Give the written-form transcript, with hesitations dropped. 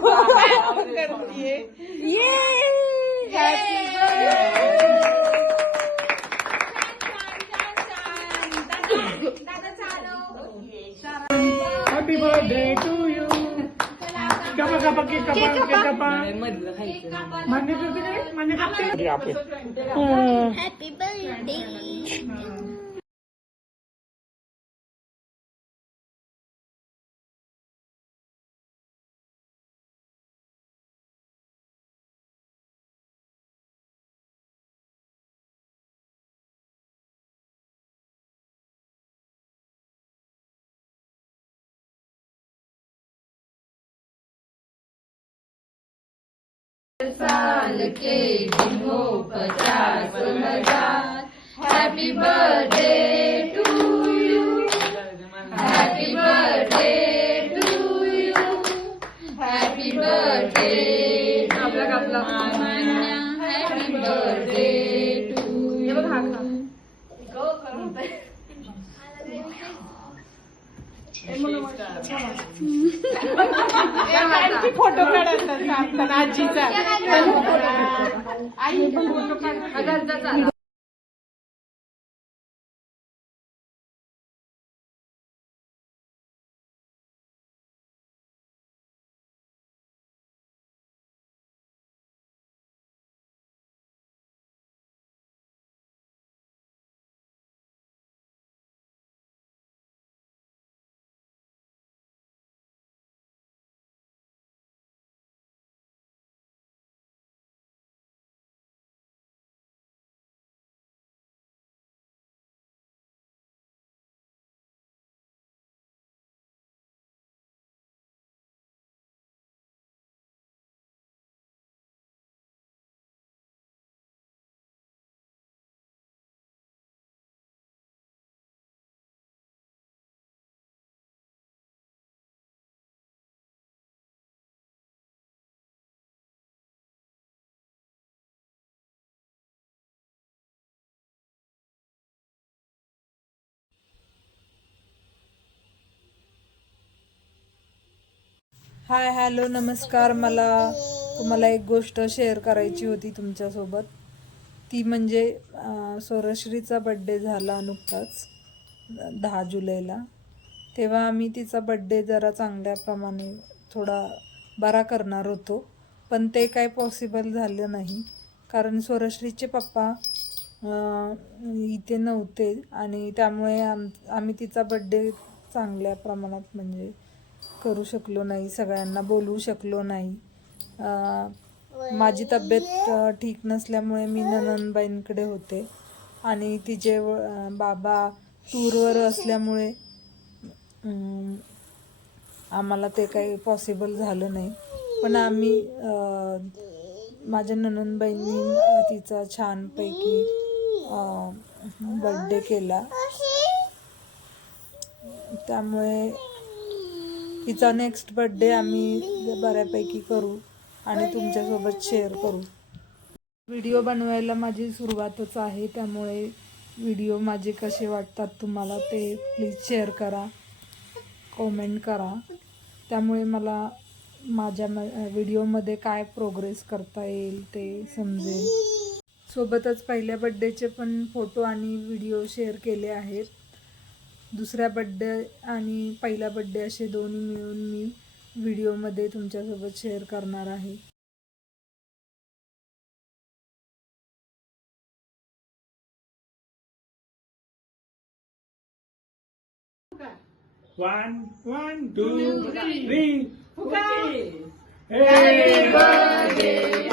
करतीये. ये happy birthday to you. कपा कपा केक कपा केक कपा. मान्य करते काय? मान्य करते. Happy birthday. साल के दिन हो 50,000. Happy birthday to you. Happy birthday to you. Happy birthday. Happy birthday to you. Photo काढायचा आजीचा. आई फोटो काढ. हाय हॅलो नमस्कार. मला तुम्हाला एक गोष्ट शेअर करायची होती तुमच्यासोबत. ती म्हणजे स्वरश्रीचा बड्डे झाला नुकताच 10 जुलैला. तेव्हा आम्ही तिचा बड्डे जरा चांगल्याप्रमाणे थोडा बरा करणार होतो, पण ते काय पॉसिबल झालं नाही कारण स्वरश्रीचे पप्पा इथे नव्हते आणि त्यामुळे आम्ही तिचा बड्डे चांगल्या प्रमाणात म्हणजे करू शकलो नाही, सगळ्यांना बोलवू शकलो नाही. माझी तब्येत ठीक नसल्यामुळे मी ननंदबाईंकडे होते आणि तिचे बाबा टूरवर असल्यामुळे आम्हाला ते काही पॉसिबल झालं नाही. पण आम्ही माझ्या ननंदबाईंनी तिचा छानपैकी बड्डे केला. त्यामुळे तिचा नेक्स्ट बड्डे आम्ही बऱ्यापैकी करू आणि तुमच्यासोबत शेअर करू. व्हिडिओ बनवायला माझी सुरुवातच आहे, त्यामुळे व्हिडिओ माझे कसे वाटतात तुम्हाला ते प्लीज शेअर करा, कमेंट करा. त्यामुळे मला माझ्या व्हिडिओमध्ये काय प्रोग्रेस करता येईल ते समजेल. सोबतच पहिल्या बड्डेचे पण फोटो आणि व्हिडिओ शेअर केले आहेत. दुसऱ्या बड्डे आणि पहिला बड्डे असे दोन्ही मिळून मी व्हिडिओमध्ये तुमच्यासोबत शेअर करणार आहे. One, two, three. Happy birthday